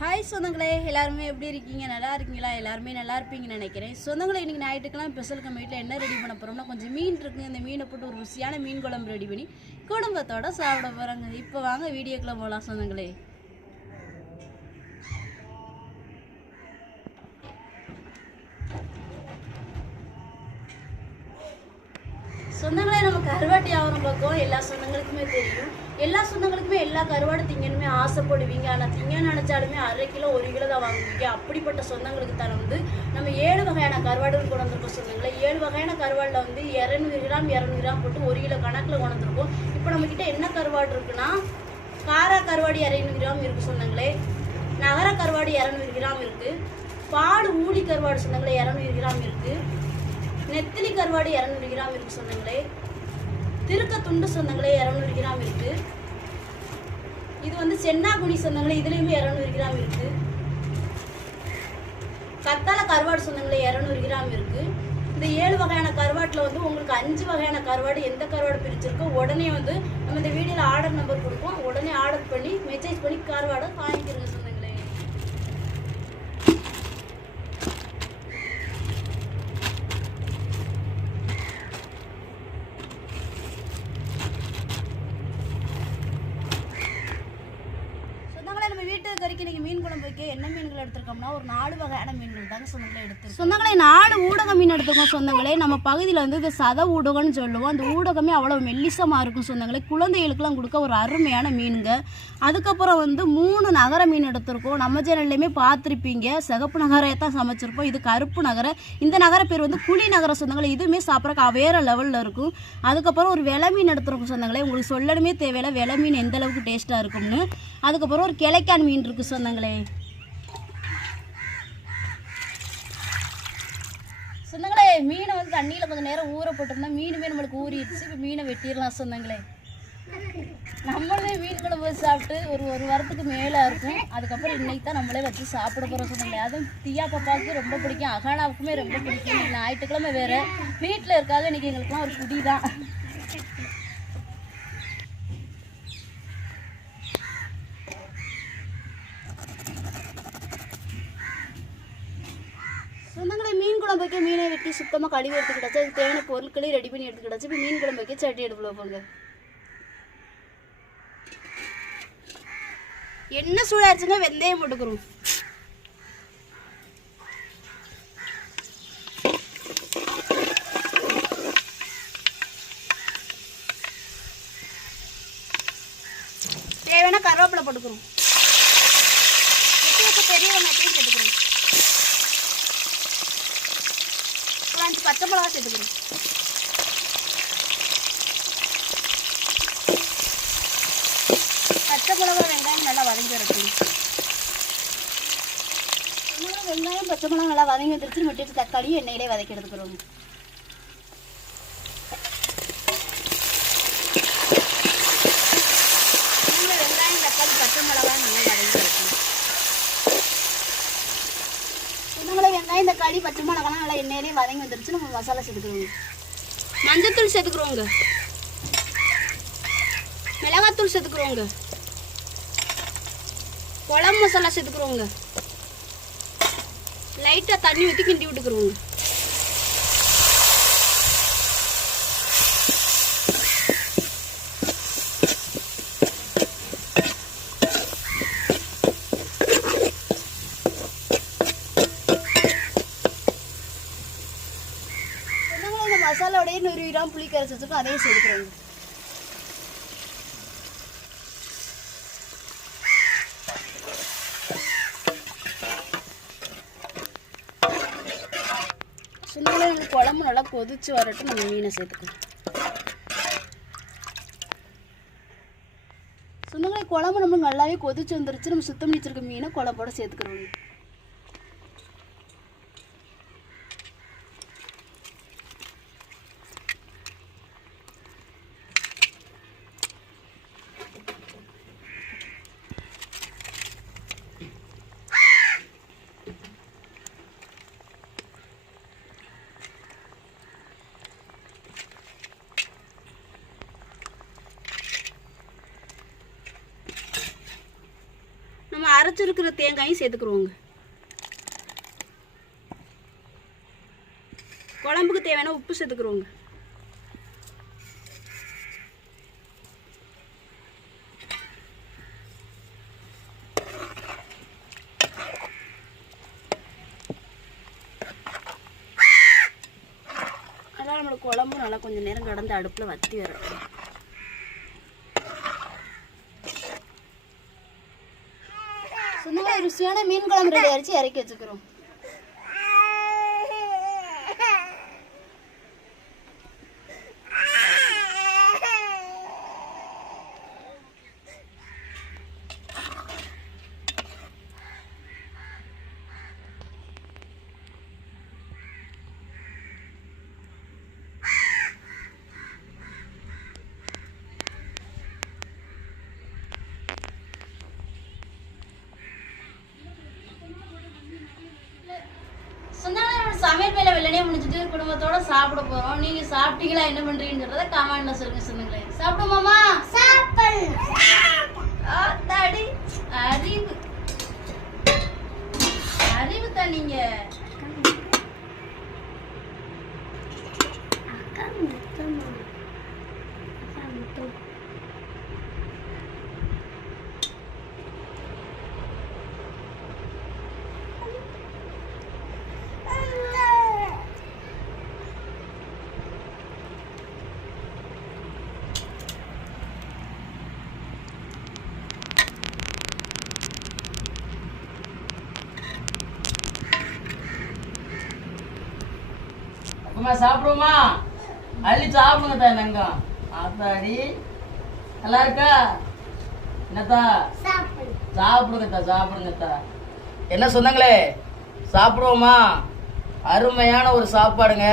Hi சொந்தங்களே. எல்லாருமே எப்படி இருக்கீங்க? நல்லா இருக்கீங்களா? எல்லாருமே நல்லா இருப்பீங்கன்னு நினைக்கிறேன். சொந்தங்களே இன்றைக்கி ஞாயிற்றுக்கெல்லாம் ஸ்பெஷல் வீட்டில் என்ன ரெடி பண்ண போகிறோம்னா கொஞ்சம் மீன் இருக்குங்க இந்த மீனை போட்டு ஒரு ருசியான மீன் குழம்பு ரெடி பண்ணி குடும்பத்தோடு சாப்பிட போகிறாங்க இப்போ வாங்க வீடியோக்குள்ளே போகலாம் சொந்தங்களே. சொந்தங்களே நம்ம கருவாட்டு வியாபாரம் பக்கம் எல்லா சொந்தங்களுக்குமே தெரியும். எல்லா சொந்தங்களுக்குமே எல்லா கருவாடு திங்கணுமே ஆசைப்படுவீங்க. ஆனால் திங்க நினைச்சாலுமே அரை கிலோ ஒரு கிலோ தான் வாங்குவீங்க. அப்படிப்பட்ட சொந்தங்களுக்கு தர வந்து நம்ம ஏழு வகையான கருவாடுகள் கொண்டு வந்திருக்கோம் சொந்தங்களே. ஏழு வகையான கருவாடில் வந்து இரநூறு கிராம் இரநூறு கிராம் போட்டு ஒரு கிலோ கணக்கில் கொண்டு வந்திருக்கோம். இப்போ நம்மக்கிட்ட என்ன கருவாடு இருக்குன்னா காரா கருவாடு இரநூறு கிராம் இருக்குது சொந்தங்களே. நகர கருவாடு இரநூறு கிராம் இருக்குது பாடு ஊழி கருவாடு சொந்தங்களே இரநூறு கிராம் இருக்குது நெத்திலி கருவாடு இரநூறு கிராம் இருக்கு சொந்தங்களே திருக்க துண்டு சொந்தங்களே இரநூறு கிராம் இருக்கு. இது வந்து சென்னாகுனி சொந்தங்களே இதுலேயுமே இரநூறு கிராம் இருக்கு. கத்தால கருவாடு சொந்தங்களே இரநூறு கிராம் இருக்கு. இந்த ஏழு வகையான கருவாட்டில் வந்து உங்களுக்கு அஞ்சு வகையான கருவாடு எந்த கருவாடு பிரிச்சிருக்கோ உடனே வந்து நம்ம இந்த வீடியோவில் ஆர்டர் நம்பர் கொடுப்போம். உடனே ஆர்டர் பண்ணி மெசேஜ் பண்ணி கருவாடை வாங்கிக்கிறங்க சொந்தங்களே நம்ம வீட்டு கறிக்கு இன்னைக்கு மீன் குழம்பு வைக்க என்ன மீன்கள் எடுத்திருக்கோம்னா ஒரு நாலு வகையான மீன்கள் தாங்க சொந்தங்களே எடுத்து சொந்தங்களே நாலு ஊடக மீன் எடுத்திருக்கோம் சொந்தங்களே. நம்ம பகுதியில் வந்து இது சத ஊடகம்னு சொல்லுவோம். அந்த ஊடகமே அவ்வளோ மெல்லிசமாக இருக்கும் சொந்தங்களே. குழந்தைகளுக்குலாம் கொடுக்க ஒரு அருமையான மீனுங்க. அதுக்கப்புறம் வந்து மூணு நகர மீன் எடுத்திருக்கோம். நம்ம சேனல்லையுமே பார்த்துருப்பீங்க. சிகப்பு நகரை தான் சமைச்சிருப்போம். இது கருப்பு நகர. இந்த நகர பேர் வந்து குழி நகர சொந்தங்களே. இதுவுமே சாப்பிட்றக்கு வேறு லெவலில் இருக்கும். அதுக்கப்புறம் ஒரு விலை மீன் எடுத்துருக்கும் சொந்தங்களே. உங்களுக்கு சொல்லணுமே தேவையில்ல. விலை மீன் எந்த அளவுக்கு டேஸ்ட்டாக இருக்கும்னு. அதுக்கப்புறம் ஒரு கிளைக்கான் மீன் இருக்கு சொந்தங்களே. சொந்தங்களே மீனை வந்து தண்ணியில் கொஞ்சம் நேரம் ஊற போட்டிருந்தா மீனுமே நம்மளுக்கு ஊறிடுச்சு. இப்போ மீனை வெட்டிடலாம் சொந்தங்களே நம்மளுமே மீன் குழம்பு சாப்பிட்டு ஒரு ஒரு வாரத்துக்கு மேலே இருக்கும். அதுக்கப்புறம் இன்னைக்கு தான் நம்மளே வச்சு சாப்பிட போகிறோம் சொந்தங்களே அதுவும் தியா பாப்பாவுக்கு ரொம்ப பிடிக்கும். அகானாவுக்குமே ரொம்ப பிடிக்கும். ஞாயிற்றுக்கிழமை வேறு. வீட்டில் இருக்காது. இன்னைக்கு எங்களுக்குலாம் ஒரு குடி தான் சொந்தங்களே மீன் மீனை வெட்டி சுத்தமாக கழுவி எடுத்துக்கிட்டாச்சு. அதுக்கு தேவையான பொருட்களையும் ரெடி பண்ணி எடுத்துக்கிட்டாச்சு. இப்போ மீன் குழம்பு வைக்க சட்டி எடுப்பில் போங்க என்ன சூடாச்சுன்னா வெந்தயம் போட்டுக்கிறோம். தேவையான கருவேப்பிலை போட்டுக்கிறோம் வெட்டி வச்ச பெரிய வெங்காயத்தையும் சேர்த்துக்கிறோம் ஒரு அஞ்சு பச்சை மிளகா சேர்த்துக்கணும் பச்சை மிளகா வெங்காயம் நல்லா வதங்கி வரட்டும். வெங்காயம் பச்சை மிளகா நல்லா வதங்கி வந்துருச்சு முட்டிட்டு தக்காளியும் எண்ணெயிலே வதக்கி எடுத்துக்கிறோம் இன்னொரு வெங்காயம் தக்காளி பச்சை மிளகா நல்லா வதங்கி வரட்டும் இன்னொரு வெங்காயம் தக்காளி பச்சை மிளகாலாம் நல்லா எண்ணெயிலே வதங்கி வந்துருச்சு. நம்ம மசாலா சேர்த்துக்கிறோங்க. மஞ்சத்தூள் சேர்த்துக்கிறோங்க. மிளகாத்தூள் சேர்த்துக்கிறோங்க. குழம்பு மசாலா சேர்த்துக்கிறோங்க. லைட்டாக தண்ணி ஊற்றி கிண்டி விட்டுக்கிறோங்க. இந்த மசாலாவோடய நூறு கிராம் புளி கரைச்சி வச்சுருக்கோம் அதையும் சேர்த்துக்கிறோங்க சின்ன குழம்பு நல்லா கொதிச்சு வரட்டும் நம்ம மீனை சேர்த்துக்கலாம். சுண்டலை குழம்பு நம்ம நல்லாவே கொதிச்சு வந்துருச்சு நம்ம சுத்தம் வச்சிருக்க மீனை குழம்போட சேர்த்துக்கிறோம் நம்ம அரைச்சிருக்கிற தேங்காயும் சேர்த்துக்குருவோங்க. குழம்புக்கு தேவையான உப்பு சேர்த்துக்குருவோங்க. அதான் நம்மளுக்கு குழம்பு நல்லா கொஞ்சம் நேரம் கடந்து அடுப்பில் வத்தி வரட்டும் மீன் குழம்பு ரெடி அரைச்சி இறக்கி வச்சுக்கிறோம். முடிஞ்சிட்டு குடும்பத்தோட சாப்பிட போறோம். நீங்க சாப்பிட்டீங்களா என்ன பண்றீங்கன்றத கமெண்ட்ல சொல்லுங்க சொந்தங்களே சாப்பிடுமாமா ஆத்தாடி அறிவு அறிவு. தான் நீங்க. அம்மா சாப்பிடுவோமா? அள்ளி சாப்பிடுங்க தா நங்கம் ஆத்தாடி நல்லா இருக்கா என்னத்தா? சாப்பிடுங்கத்தா சாப்பிடுங்கத்தா சாப்பிடுங்க தா. என்ன சொன்னாங்களே? சாப்பிடுவோமா? அருமையான ஒரு சாப்பாடுங்க.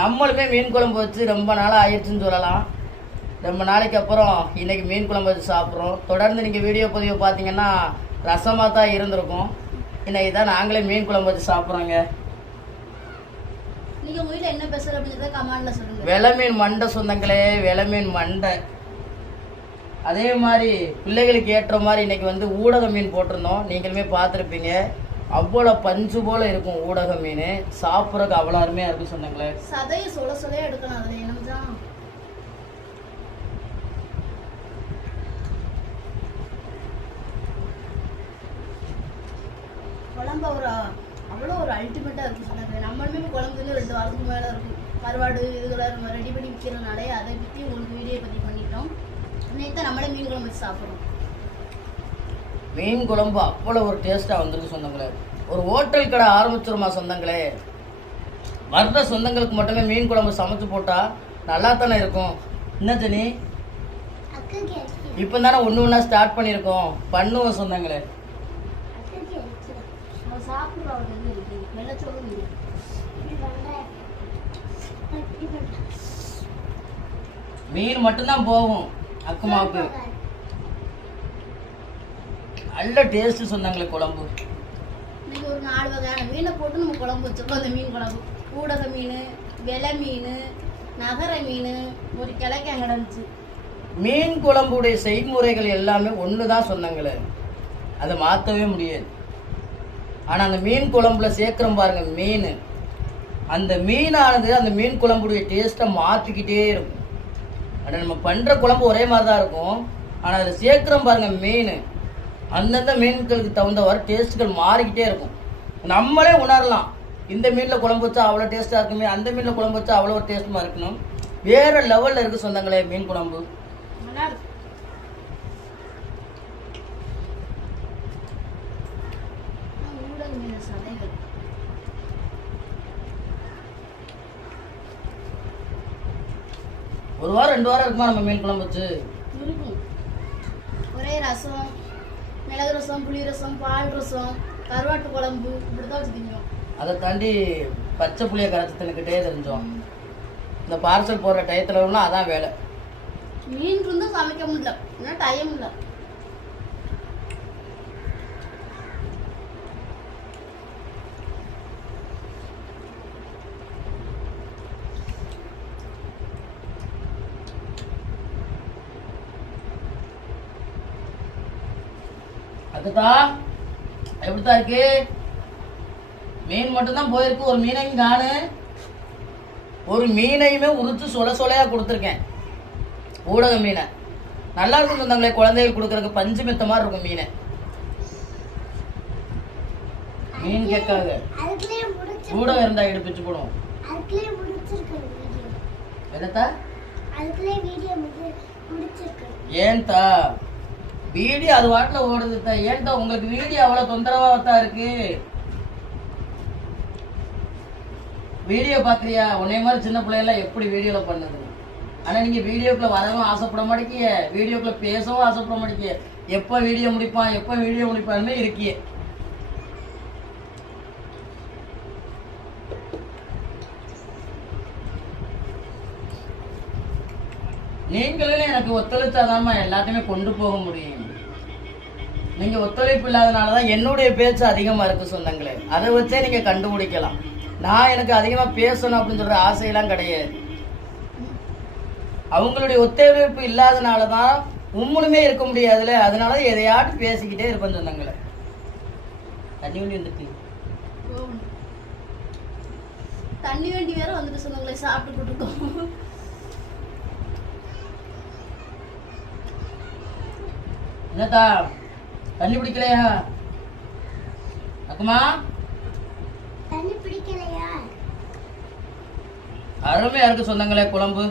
நம்மளுமே மீன் குழம்பு வச்சு ரொம்ப நாளாக ஆயிடுச்சுன்னு சொல்லலாம். ரொம்ப நாளைக்கு அப்புறம் இன்னைக்கு மீன் குழம்பு வச்சு சாப்பிட்றோம். தொடர்ந்து நீங்கள் வீடியோ பதிவு பார்த்தீங்கன்னா ரசமாக தான் இருந்திருக்கும். இன்னைக்கு தான் நாங்களே மீன் குழம்பு வச்சு சாப்பிட்றோங்க. நீங்க உங்க என்ன பேசுற அப்படின்றத கமெண்ட்ல சொல்லுங்க. வெலை மீன் மண்டை சொந்தங்களே வெலை மீன் மண்டை. அதே மாதிரி பிள்ளைகளுக்கு ஏற்ற மாதிரி இன்னைக்கு வந்து ஊடக மீன் போட்டிருந்தோம். நீங்களுமே பார்த்துருப்பீங்க. அவ்வளோ பஞ்சு போல இருக்கும் ஊடக மீன். சாப்பிட்றதுக்கு அவ்வளோ அருமையாக இருக்கும் சொந்தங்களே சதையை சொல சொலையா எடுக்கணும் அதுல என்னதான் குழம்பு ஒரு அவ்வளோ ஒரு அல்டிமேட்டாக இருக்கும் சொன்னாங்க நம்மளுமே குழம்பு வந்து ரெண்டு வாரத்துக்கு மேலே இருக்கும். கருவாடு இதுகளை நம்ம ரெடி பண்ணி விற்கிறனாலே அதை பற்றி உங்களுக்கு வீடியோ பதிவு பண்ணிட்டோம். நேற்று நம்மளே மீன் குழம்பு வச்சு சாப்பிட்றோம். மீன் குழம்பு அவ்வளோ ஒரு டேஸ்ட்டாக வந்திருக்கு சொந்தங்களே. ஒரு ஹோட்டல் கடை ஆரம்பிச்சிருமா சொந்தங்களே. வர்ற சொந்தங்களுக்கு மட்டுமே மீன் குழம்பு சமைச்சு போட்டால் நல்லா தானே இருக்கும். என்ன ஜெனி? இப்போ தானே ஒன்று ஒன்றா ஸ்டார்ட் பண்ணியிருக்கோம். பண்ணுவோம் சொந்தங்களே நம்ம சாப்பிட்ற அவர் வந்து இருக்கு வெள்ளச்சோறும் இல்லை மீன் மட்டும்தான் போகும் அக்குமாவுக்கு நல்ல டேஸ்ட் சொன்னாங்களே குழம்பு. இன்னைக்கு ஒரு நாலு வகையான மீனை போட்டு நம்ம குழம்பு வச்சிருக்கோம். அந்த மீன் குழம்பு. ஊடக மீன் வெலை மீன் நகர மீன் ஒரு கிழக்கங்க இருந்துச்சு மீன் குழம்புடைய செய்முறைகள் எல்லாமே ஒன்று தான் சொன்னாங்களே. அதை மாற்றவே முடியாது. ஆனால் அந்த மீன் குழம்புல சேர்க்குறோம் பாருங்க மீன். அந்த மீனானது அந்த மீன் குழம்புடைய டேஸ்ட்டை மாற்றிக்கிட்டே இருக்கும். ஆனால் நம்ம பண்ணுற குழம்பு ஒரே மாதிரி தான் இருக்கும். ஆனால் அதில் சேர்க்குறோம் பாருங்கள் மீன் அந்தந்த மீன்களுக்கு தகுந்தவாறு டேஸ்ட்டுகள் மாறிக்கிட்டே இருக்கும். நம்மளே உணரலாம். இந்த மீனில் குழம்பு வச்சா அவ்வளோ டேஸ்ட்டாக இருக்குமே அந்த மீனில் குழம்பு வச்சா அவ்வளோ ஒரு டேஸ்ட்டுமா இருக்கணும். வேறு லெவலில் இருக்குது சொந்தங்களே மீன் குழம்பு. நல்லா இருக்கு ஆனா, ஊடக மீன் சதைகள் ஒரு வாரம் ரெண்டு வாரம் இருக்குமா நம்ம மீன் குழம்பு வச்சு? இருக்கும் ஒரே ரசம் மிளகு ரசம் புளி ரசம் பால் ரசம் கருவாட்டு குழம்பு இப்படி தான் வச்சு திங்கும் அதை தாண்டி பச்சை புளியை கரைச்சி தின்னுக்கிட்டே தெரிஞ்சோம். இந்த பார்சல் போடுற டயத்தில் அதான் வேலை. மீன் இருந்தும் சமைக்க முடியல. ஏன்னா டைம் இல்லை. அதுதான் எப்படித்தான் இருக்கு? மீன் மட்டும்தான் போயிருக்கு ஒரு மீனையும் காணு. ஒரு மீனையுமே உரிச்சு சொல சொலையா கொடுத்துருக்கேன். ஊடக மீனை. நல்லா இருக்கும் சொன்னாங்களே குழந்தைகள் கொடுக்கறதுக்கு பஞ்சு மெத்த மாதிரி இருக்கும் மீனை. மீன் கேட்காது. ஊடகம் இருந்தா எடுப்பிச்சு போடும் என்னத்தா? ஏன்தா வீடியோ அது வாட்டில் ஓடுது ஏன்டா உங்களுக்கு வீடியோ அவ்வளோ தொந்தரவாக தான் இருக்கு? வீடியோ பார்க்குறியா உன்னை மாதிரி சின்ன பிள்ளையெல்லாம் எப்படி வீடியோவில் பண்ணுது? ஆனால் நீங்கள் வீடியோக்குள்ளே வரவும் ஆசைப்பட மாட்டேங்கிய. வீடியோக்குள்ளே பேசவும் ஆசைப்பட மாட்டேங்கிய. எப்போ வீடியோ முடிப்பான் எப்போ வீடியோ முடிப்பான்னு இருக்கியே. நீங்களும் எனக்கு ஒத்துழைச்சாதாம்மா எல்லாத்தையுமே கொண்டு போக முடியும். நீங்க ஒத்துழைப்பு இல்லாதனால தான் என்னுடைய பேச்சு அதிகமா இருக்கு சொந்தங்களே. அதை வச்சே நீங்க கண்டுபிடிக்கலாம். நான் எனக்கு அதிகமா பேசணும் அப்படின்னு சொல்ற ஆசையெல்லாம் கிடையாது. அவங்களுடைய ஒத்துழைப்பு இல்லாதனால தான் உம்முனுமே இருக்க முடியாதுல அதனால எதையாட்டும் பேசிக்கிட்டே இருப்பேன் சொந்தங்களே. தண்ணி வண்டி வந்துட்டு தண்ணி வண்டி வேற வந்துட்டு சொன்னாங்களே சாப்பிட்டு போட்டுருக்கோம் என்னத்தா? தண்ணி பிடிக்கலையா? அக்குமா? தண்ணி பிடிக்கலையா? அருமையா இருக்கு சொந்தங்களே குழம்பு.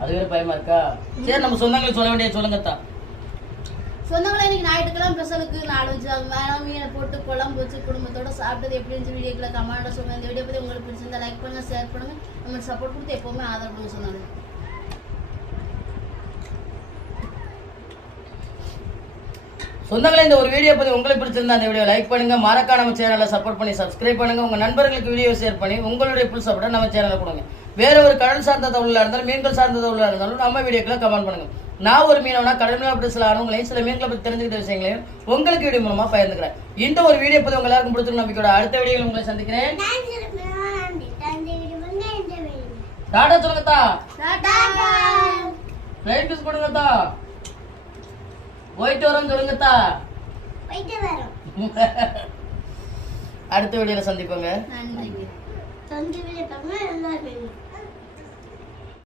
அது வேற பயமா இருக்கா? சரி நம்ம சொந்தங்களுக்கு சொல்ல வேண்டிய சொல்லுங்கத்தா. சொந்தங்களை இன்னைக்கு ஞாயிற்றுக்கிழமை ஸ்பெஷலுக்கு நாலு வச்சு அது மீனை போட்டு குழம்பு வச்சு குடும்பத்தோட சாப்பிட்டது எப்படி இருந்துச்சு வீடியோக்குள்ள கமெண்ட சொல்லுங்கள் இந்த வீடியோ பற்றி உங்களுக்கு பிடிச்சிருந்தா லைக் பண்ணுங்க ஷேர் பண்ணுங்கள் நம்மளுக்கு சப்போர்ட் கொடுத்து எப்போவுமே ஆதரவு பண்ண சொன்னாங்க சொந்தங்களை இந்த ஒரு வீடியோ பற்றி உங்களுக்கு பிடிச்சிருந்தா அந்த வீடியோ லைக் பண்ணுங்க. மறக்காம நம்ம சேனலை சப்போர்ட் பண்ணி சப்ஸ்கிரைப் பண்ணுங்க. உங்க நண்பர்களுக்கு வீடியோ ஷேர் பண்ணி உங்களுடைய புல் சப்போர்ட்டை நம்ம சேனலை கொடுங்க. வேற ஒரு கடல் சார்ந்த தொழிலாக இருந்தாலும் மீன்கள் சார்ந்த தொழிலாக இருந்தாலும் நம்ம வீடியோக்களை கமெண்ட் பண்ணுங்க. நான் ஒரு மீனவனா கடல் மீன் அப்படி சில ஆனவங்களையும் சில மீன்களை பற்றி தெரிஞ்சுக்கிட்ட விஷயங்களையும் உங்களுக்கு வீடியோ மூலமா பகிர்ந்துக்கிறேன் இந்த ஒரு வீடியோ பத்தி உங்க எல்லாருக்கும் பிடிச்சிருக்கும் நம்பிக்கையோட அடுத்த வீடியோவில் உங்களை சந்திக்கிறேன் டாடா சொல்லுங்கத்தா ரைட் கொடுங்கத்தா போயிட்டு வரோம் சொல்லுங்கத்தா அடுத்த வீடியோல சந்திப்போங்க நன்றி எல்லாரும்